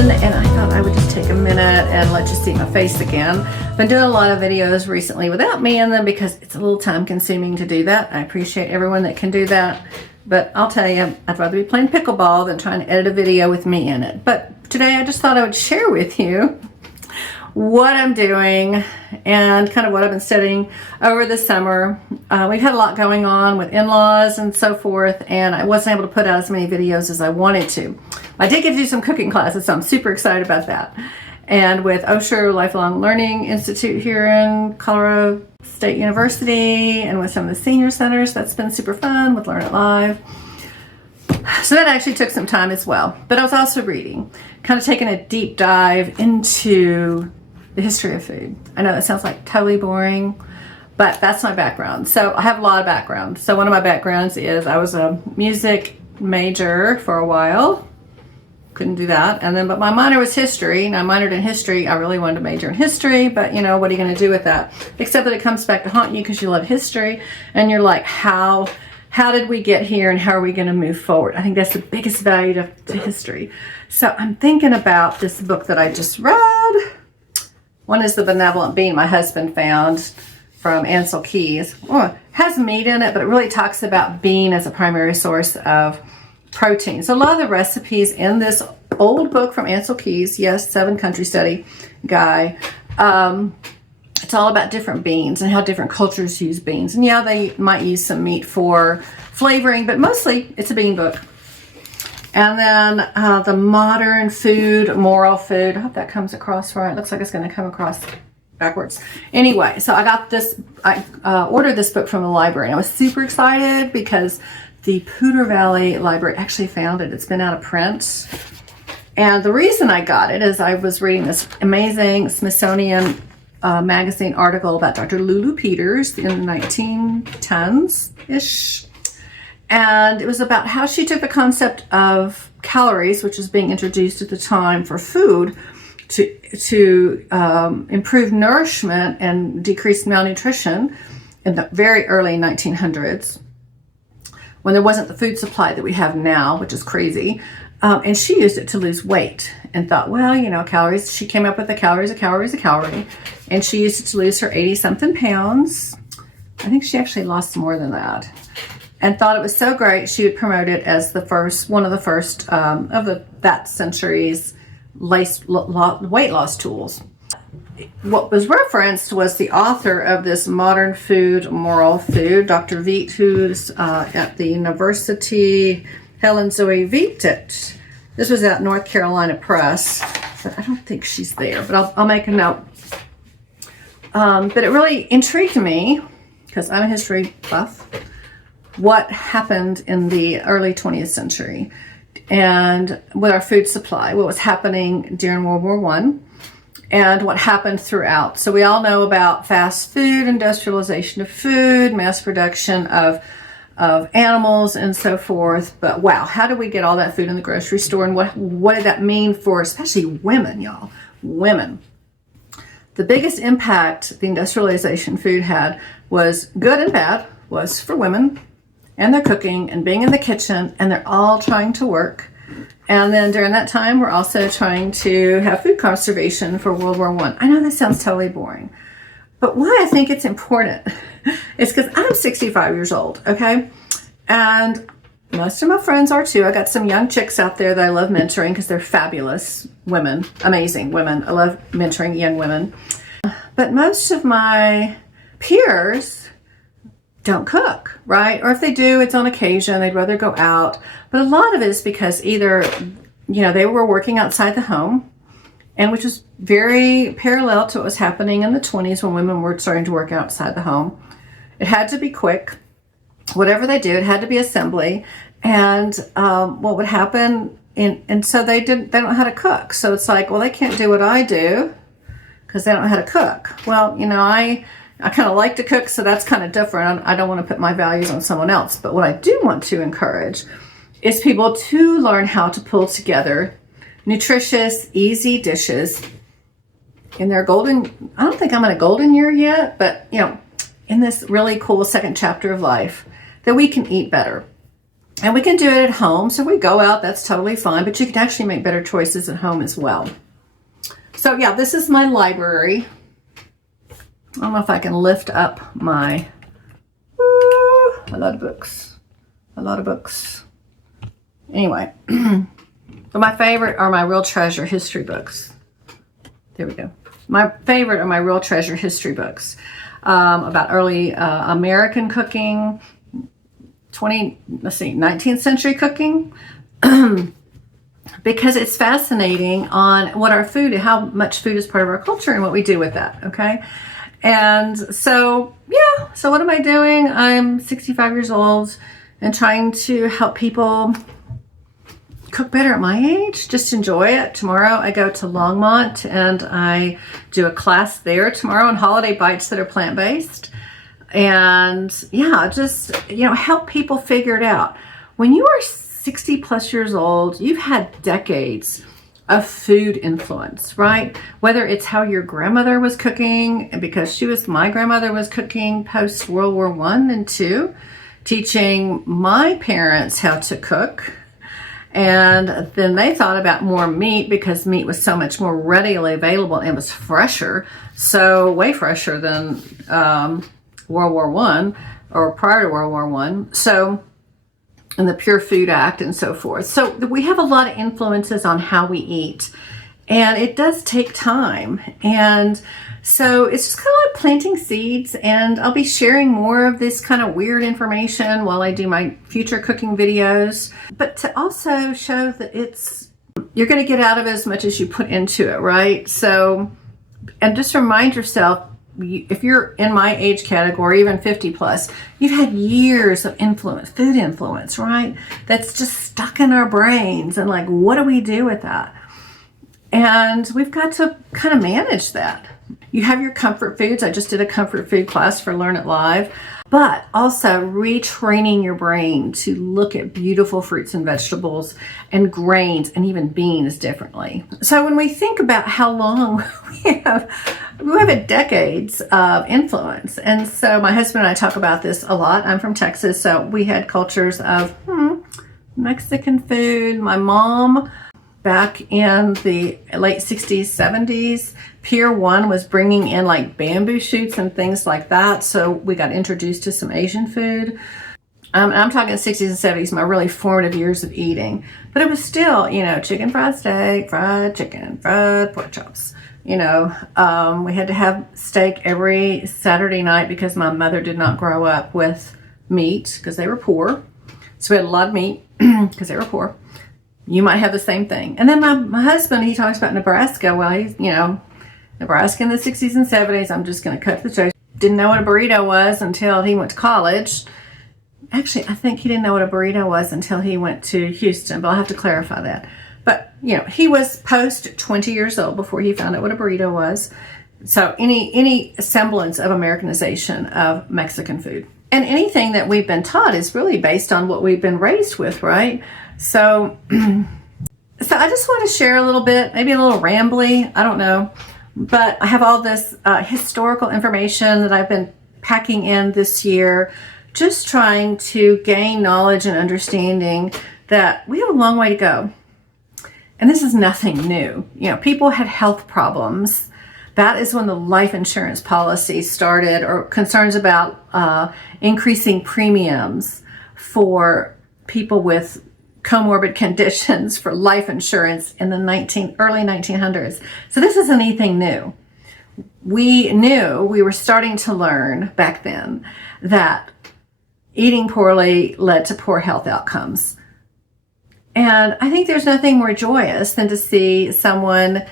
everyone, and I thought I would just take a minute and let you see my face again. Been doing a lot of videos recently without me in them because it's a little time consuming to do that. I appreciate everyone that can do that, but I'll tell you, I'd rather be playing pickleball than trying to edit a video with me in it. But today I just thought I would share with you what I'm doing and kind of what I've been studying over the summer. We've had a lot going on with in-laws and so forth, and I wasn't able to put out as many videos as I wanted to. I did get to do some cooking classes, so I'm super excited about that. And with Osher Lifelong Learning Institute here in Colorado State University, and with some of the senior centers, that's been super fun with Learn It Live. So that actually took some time as well. But I was also reading, kind of taking a deep dive into the history of food. I know that sounds like totally boring, but that's my background. So I have a lot of background. So one of my backgrounds is I was a music major for a while. Couldn't do that. And then, but my minor was history, and I minored in history. I really wanted to major in history, but you know, what are you going to do with that? Except that it comes back to haunt you because you love history, and you're like, how did we get here, and how are we going to move forward? I think that's the biggest value to history. So I'm thinking about this book that I just read. One is The Benevolent Bean my husband found from Ansel Keys. It has meat in it, but it really talks about bean as a primary source of protein. So a lot of the recipes in this old book from Ansel Keys, yes, 7 country study guy, it's all about different beans and how different cultures use beans. And yeah, they might use some meat for flavoring, but mostly it's a bean book. And then the modern food, moral food. I hope that comes across right. Looks like it's going to come across backwards. Anyway, so I got this, I ordered this book from the library, and I was super excited because the Poudre Valley Library actually found it. It's been out of print. And the reason I got it is I was reading this amazing Smithsonian magazine article about Dr. Lulu Peters in the 1910s-ish. And it was about how she took the concept of calories, which was being introduced at the time for food, to improve nourishment and decrease malnutrition in the very early 1900s, when there wasn't the food supply that we have now, which is crazy. And she used it to lose weight and thought, well, you know, calories. She came up with a calorie is a calorie. And she used it to lose her 80-something pounds. I think she actually lost more than that. And thought it was so great, she would promote it as one of the first of that century's weight loss tools. What was referenced was the author of this modern food, moral food, Dr. Veet, who's at the university, Helen Zo V. This was at North Carolina Press, but I don't think she's there, but I'll make a note. But it really intrigued me, because I'm a history buff, what happened in the early 20th century and with our food supply, what was happening during World War I, and what happened throughout. So we all know about fast food, industrialization of food, mass production of animals and so forth. But wow, how did we get all that food in the grocery store, and what did that mean for especially women, y'all? Women. The biggest impact the industrialization food had was good and bad, was for women and their cooking and being in the kitchen, and they're all trying to work. And then during that time, we're also trying to have food conservation for World War I. I know this sounds totally boring, but why I think it's important is because I'm 65 years old, okay? And most of my friends are too. I got some young chicks out there that I love mentoring because they're fabulous women, amazing women. I love mentoring young women. But most of my peers don't cook, right? Or if they do, it's on occasion. They'd rather go out. But a lot of it is because either, you know, they were working outside the home, and which was very parallel to what was happening in the 20s when women were starting to work outside the home. It had to be quick. Whatever they do, it had to be assembly. And what would happen, and so they don't know how to cook. So it's like, well, they can't do what I do because they don't know how to cook. Well, you know, I kind of like to cook, so that's kind of different. I don't want to put my values on someone else. But what I do want to encourage is people to learn how to pull together nutritious, easy dishes in their golden, I don't think I'm in a golden year yet, but, you know, in this really cool second chapter of life, that we can eat better. And we can do it at home. So we go out, that's totally fine, but you can actually make better choices at home as well. So yeah, this is my library. I don't know if I can lift up my, a lot of books, a lot of books. Anyway, but my favorite are my real treasure history books. There we go. My favorite are my real treasure history books about early American cooking, 19th century cooking, because it's fascinating on what our food, how much food is part of our culture and what we do with that, okay? And so, yeah, so what am I doing? I'm 65 years old and trying to help people cook better at my age, just enjoy it. Tomorrow I go to Longmont and I do a class there tomorrow on holiday bites that are plant-based. And yeah, just, help people figure it out. When you are 60 plus years old, you've had decades of food influence, right? Whether it's how your grandmother was cooking, and because my grandmother was cooking post World War I and II, teaching my parents how to cook. And then they thought about more meat because meat was so much more readily available and was fresher, so way fresher than World War I or prior to World War I. So, and the Pure Food Act and so forth. So we have a lot of influences on how we eat, and it does take time. And so it's just kind of like planting seeds, and I'll be sharing more of this kind of weird information while I do my future cooking videos, but to also show that you're going to get out of it as much as you put into it, right? So, and just remind yourself, if you're in my age category, even 50 plus, you've had years of influence, food influence, right? That's just stuck in our brains. And like, what do we do with that? And we've got to kind of manage that. You have your comfort foods. I just did a comfort food class for Learn It Live, but also retraining your brain to look at beautiful fruits and vegetables and grains and even beans differently. So when we think about how long we have decades of influence. And so my husband and I talk about this a lot. I'm from Texas, so we had cultures of Mexican food. My mom, back in the late 60s, 70s, Pier 1 was bringing in like bamboo shoots and things like that. So we got introduced to some Asian food. I'm talking 60s and 70s, my really formative years of eating. But it was still, chicken fried steak, fried chicken, fried pork chops. We had to have steak every Saturday night because my mother did not grow up with meat because they were poor. So we had a lot of meat because they were poor. You might have the same thing. And then my husband, he talks about Nebraska. Well, he's, Nebraska in the 60s and 70s. I'm just going to cut the chase. Didn't know what a burrito was until he went to college. Actually, I think he didn't know what a burrito was until he went to Houston, but I'll have to clarify that. But, he was post 20 years old before he found out what a burrito was. So any semblance of Americanization of Mexican food. And anything that we've been taught is really based on what we've been raised with, right? So I just want to share a little bit, maybe a little rambly, I don't know. But I have all this historical information that I've been packing in this year, just trying to gain knowledge and understanding that we have a long way to go. And this is nothing new. People had health problems. That is when the life insurance policy started, or concerns about increasing premiums for people with comorbid conditions for life insurance in the early 1900s. So this isn't anything new. We knew, we were starting to learn back then that eating poorly led to poor health outcomes. And I think there's nothing more joyous than to see someone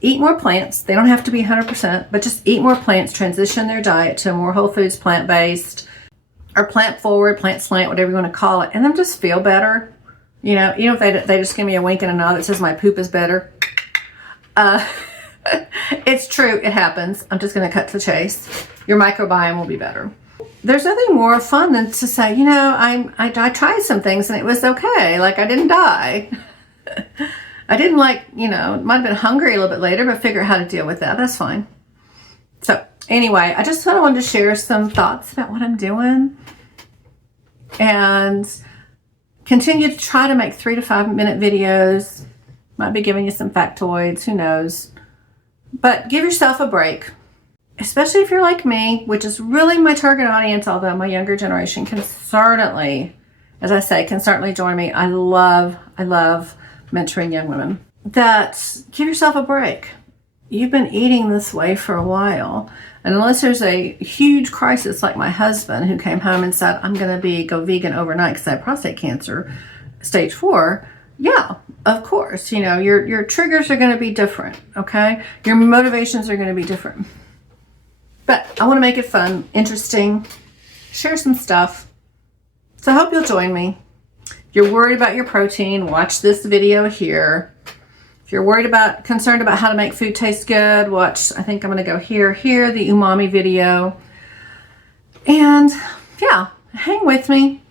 eat more plants. They don't have to be 100%, but just eat more plants, transition their diet to a more whole foods, plant-based, or plant-forward, plant-slant, whatever you want to call it, and then just feel better. If they just give me a wink and a nod that says my poop is better. It's true, it happens. I'm just going to cut to the chase. Your microbiome will be better. There's nothing more fun than to say, I tried some things and it was okay. Like, I didn't die. I didn't might have been hungry a little bit later, but figure out how to deal with that. That's fine. So anyway, I just wanted to share some thoughts about what I'm doing. And continue to try to make 3 to 5 minute videos. Might be giving you some factoids, who knows. But give yourself a break, especially if you're like me, which is really my target audience, although my younger generation can certainly, as I say, can certainly join me. I love mentoring young women. That give yourself a break. You've been eating this way for a while. And unless there's a huge crisis like my husband who came home and said, I'm going to go vegan overnight because I have prostate cancer, stage 4, yeah, of course, you know, your triggers are going to be different, okay? Your motivations are going to be different. But I want to make it fun, interesting, share some stuff. So I hope you'll join me. If you're worried about your protein, watch this video here. If you're concerned about how to make food taste good, watch, I think I'm going to go here, the umami video. And yeah, hang with me.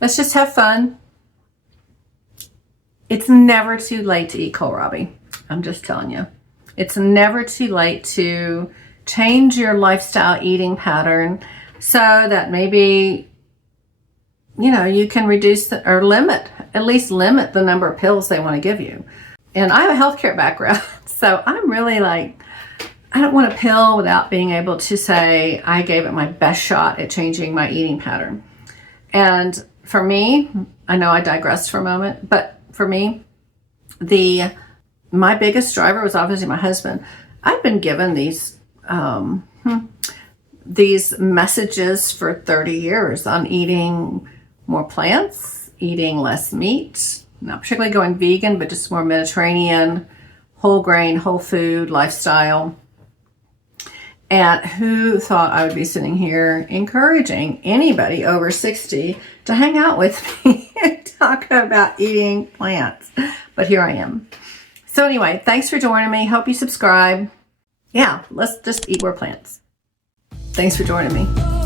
Let's just have fun. It's never too late to eat kohlrabi. I'm just telling you. It's never too late to change your lifestyle eating pattern so that maybe, you know, you can reduce or at least limit the number of pills they want to give you. And I have a healthcare background, so I'm really like, I don't want a pill without being able to say I gave it my best shot at changing my eating pattern. And for me, I know I digressed for a moment, but for me, my biggest driver was obviously my husband. I've been given these messages for 30 years on eating more plants, eating less meat, not particularly going vegan, but just more Mediterranean, whole grain, whole food lifestyle. And who thought I would be sitting here encouraging anybody over 60 to hang out with me and talk about eating plants? But here I am. So anyway, thanks for joining me. Hope you subscribe. Yeah, let's just eat more plants. Thanks for joining me.